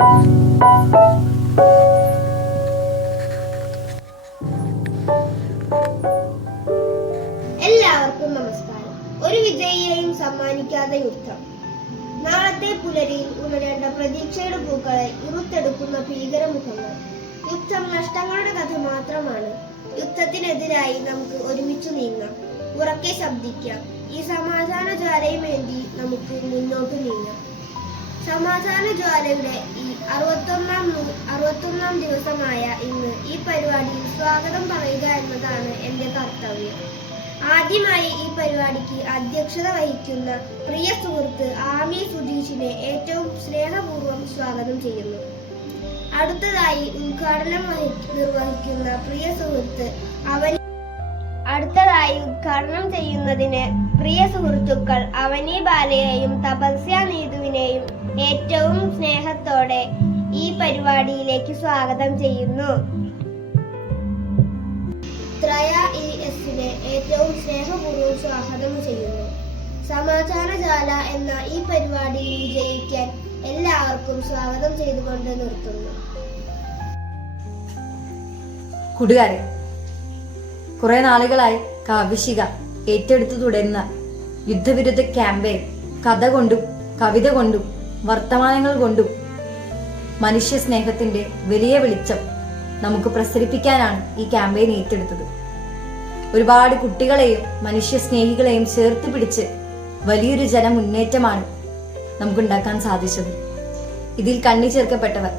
എല്ലാവർക്കും നമസ്കാരം. ഒരു വിജയിയെയും സമ്മാനിക്കാതെ യുദ്ധം. നാളത്തെ പുലരിയിൽ ഉണരേണ്ട പ്രതീക്ഷയുടെ പൂക്കളെ ഇറുത്തെടുക്കുന്ന ഭീകരമുഖങ്ങൾ. യുദ്ധം നഷ്ടങ്ങളുടെ കഥ മാത്രമാണ്. യുദ്ധത്തിനെതിരായി നമുക്ക് ഒരുമിച്ച് നീങ്ങാം. ഉറക്കെ ശബ്ദിക്കാം. ഈ സമാധാന ജ്വാലയുമേന്തി നമുക്ക് മുന്നോട്ട് നീങ്ങാം. സമാധാന ജ്വാലയുടെ ഈ അറുപത്തൊന്നാം അറുപത്തൊന്നാം ദിവസമായ ഇന്ന് ഈ പരിപാടിയിൽ സ്വാഗതം പറയുക എന്നതാണ് എന്റെ കർത്തവ്യം. ആദ്യമായി ഈ പരിപാടിക്ക് അധ്യക്ഷത വഹിക്കുന്ന പ്രിയ സുഹൃത്ത് ആമി സുധീഷിനെ ഏറ്റവും സ്നേഹപൂർവം സ്വാഗതം ചെയ്യുന്നു. അടുത്തതായി ഉദ്ഘാടനം വഹി- നിർവഹിക്കുന്ന പ്രിയ സുഹൃത്ത് അവനി അടുത്തതായി ഉദ്ഘാടനം ചെയ്യുന്നതിന് പ്രിയ സുഹൃത്തുക്കൾ അവനി ബാലയെയും തപസ്യ നീതുവിനെയും ഏറ്റവും സ്നേഹത്തോടെ ഈ പരിപാടിയിലേക്ക് സ്വാഗതം ചെയ്യുന്നു. ഏറ്റവും സ്നേഹപൂർവം സ്വാഗതം ചെയ്യുന്നു. സമാചാര ജാല എന്ന ഈ പരിപാടിയിൽ വിജയിക്കാൻ എല്ലാവർക്കും സ്വാഗതം ചെയ്തുകൊണ്ട് നിർത്തുന്നു. കൂട്ടുകാരെ കുറെ നാളുകളായി കാവ്യശിക ഏറ്റെടുത്തു തുടരുന്ന യുദ്ധവിരുദ്ധ ക്യാമ്പയിൻ കഥ കൊണ്ടും കവിത കൊണ്ടും വർത്തമാനങ്ങൾ കൊണ്ടും മനുഷ്യ സ്നേഹത്തിന്റെ വലിയ വെളിച്ചം നമുക്ക് പ്രസരിപ്പിക്കാനാണ് ഈ ക്യാമ്പയിൻ ഏറ്റെടുത്തത്. ഒരുപാട് കുട്ടികളെയും മനുഷ്യ സ്നേഹികളെയും ചേർത്ത് പിടിച്ച് വലിയൊരു ജനമുന്നേറ്റമാണ് നമുക്കുണ്ടാക്കാൻ സാധിച്ചത്. ഇതിൽ കണ്ണി ചേർക്കപ്പെട്ടവർ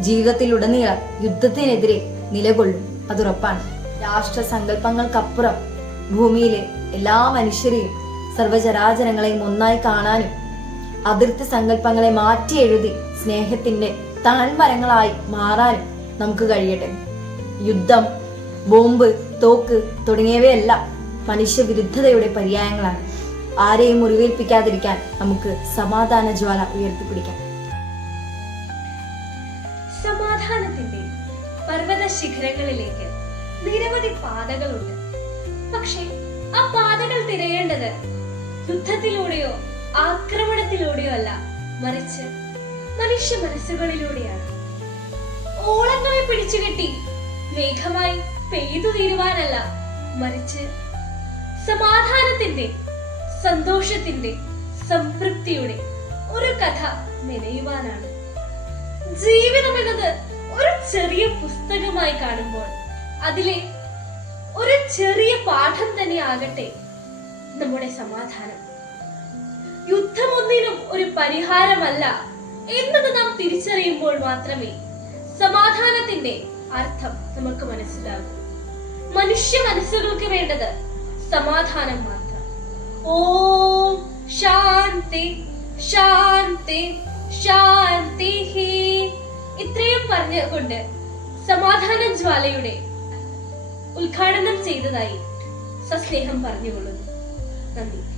ജീവിതത്തിലുടനീളം യുദ്ധത്തിനെതിരെ നിലകൊള്ളും. അതുറപ്പാണ് രാഷ്ട്ര സങ്കല്പങ്ങൾക്കപ്പുറം ഭൂമിയിലെ എല്ലാ മനുഷ്യരെയും സർവചരാചരങ്ങളെയും ഒന്നായി കാണാനും അതിർത്തി സങ്കല്പങ്ങളെ മാറ്റി എഴുതി സ്നേഹത്തിന്റെ താഴ്മരങ്ങളായി മാറാനും നമുക്ക് കഴിയട്ടെ. യുദ്ധം ബോംബ് തോക്ക് തുടങ്ങിയവയെല്ലാം മനുഷ്യവിരുദ്ധതയുടെ പര്യായങ്ങളാണ്. ആരെയും മുറിവേൽപ്പിക്കാതിരിക്കാൻ നമുക്ക് സമാധാന ജ്വാല ഉയർത്തിപ്പിടിക്കാം. സമാധാനത്തിന്റെ പർവത ശിഖരങ്ങളിലേക്ക് നിരവധി പാതകളുണ്ട്. പക്ഷേ ആ പാതകൾ തിരയേണ്ടത് യുദ്ധത്തിലൂടെയോ ആക്രമണത്തിലൂടെയോ അല്ല. മറിച്ച് മനുഷ്യ മനസ്സുകളിലൂടെയാണ്. ഓളങ്ങളെ പിടിച്ചുകെട്ടി മേഘമായി പെയ്തു തീരുവാനല്ല. മറിച്ച് സമാധാനത്തിന്റെ സന്തോഷത്തിന്റെ സംതൃപ്തിയുടെ ഒരു കഥ മെനയുവാനാണ്. ജീവിതം എന്നത് ഒരു ചെറിയ പുസ്തകമായി കാണുമ്പോൾ അതിലെ ഒരു ചെറിയ പാഠം തന്നെ ആകട്ടെ നമ്മുടെ സമാധാനം. യുദ്ധമൊന്നിനും ഒരു പരിഹാരമല്ല എന്നത് നാം തിരിച്ചറിയുമ്പോൾ മാത്രമേ സമാധാനത്തിന്റെ അർത്ഥം നമുക്ക് മനസ്സിലാകൂ. മനുഷ്യ മനസ്സുകൾക്ക് വേണ്ടത് സമാധാനം മാത്രം. ഓം ശാന്തി ശാന്തി ശാന്തി ഇത്രയും പറഞ്ഞുകൊണ്ട് സമാധാന ജ്വാലയുടെ ഉദ്ഘാടനം ചെയ്തതായി സസ്നേഹം പറഞ്ഞുകൊള്ളുന്നു. നന്ദി.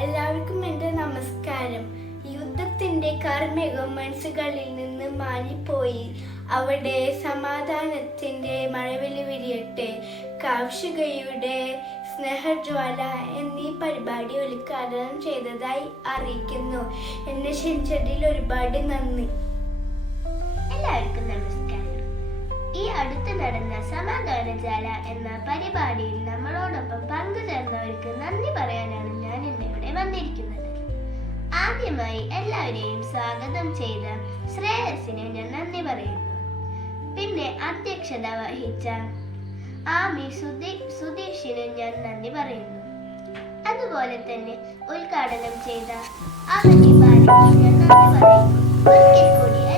എല്ലാവർക്കും എന്റെ നമസ്കാരം. യുദ്ധത്തിന്റെ കാർമികം മനസ്സുകളിൽ നിന്ന് മാഞ്ഞിപ്പോയി അവിടെ സമാധാനത്തിന്റെ മഴവിൽ വിരിയട്ടെ. കാർഷികയുടെ സ്നേഹജ്വാല എന്നീ പരിപാടി ഉദ്ഘാടനം ചെയ്തതായി അറിയിക്കുന്നു. എന്നെ ക്ഷണിച്ചതിൽ ഒരുപാട് നന്ദി. എല്ലാവർക്കും നമസ്കാരം. ഈ അടുത്ത് നടന്ന സമാധാനജാല എന്ന പരിപാടിയിൽ നമ്മളോടൊപ്പം പങ്കുചേർന്നവർക്ക് നന്ദി പറയാനാണ് ഞാൻ ഇന്നിവിടെ വന്നിരിക്കുന്നത്. ആദ്യമായി എല്ലാവരെയും സ്വാഗതം ചെയ്ത ശ്രേയസിനെ ഞാൻ നന്ദി പറയുന്നു. പിന്നെ അധ്യക്ഷത വഹിച്ച ആമി സുധി സുധീഷിന് ഞാൻ നന്ദി പറയുന്നു. അതുപോലെ തന്നെ ഉദ്ഘാടനം ചെയ്ത ബാലയ്ക്ക് ഞാൻ നന്ദി പറയുന്നു.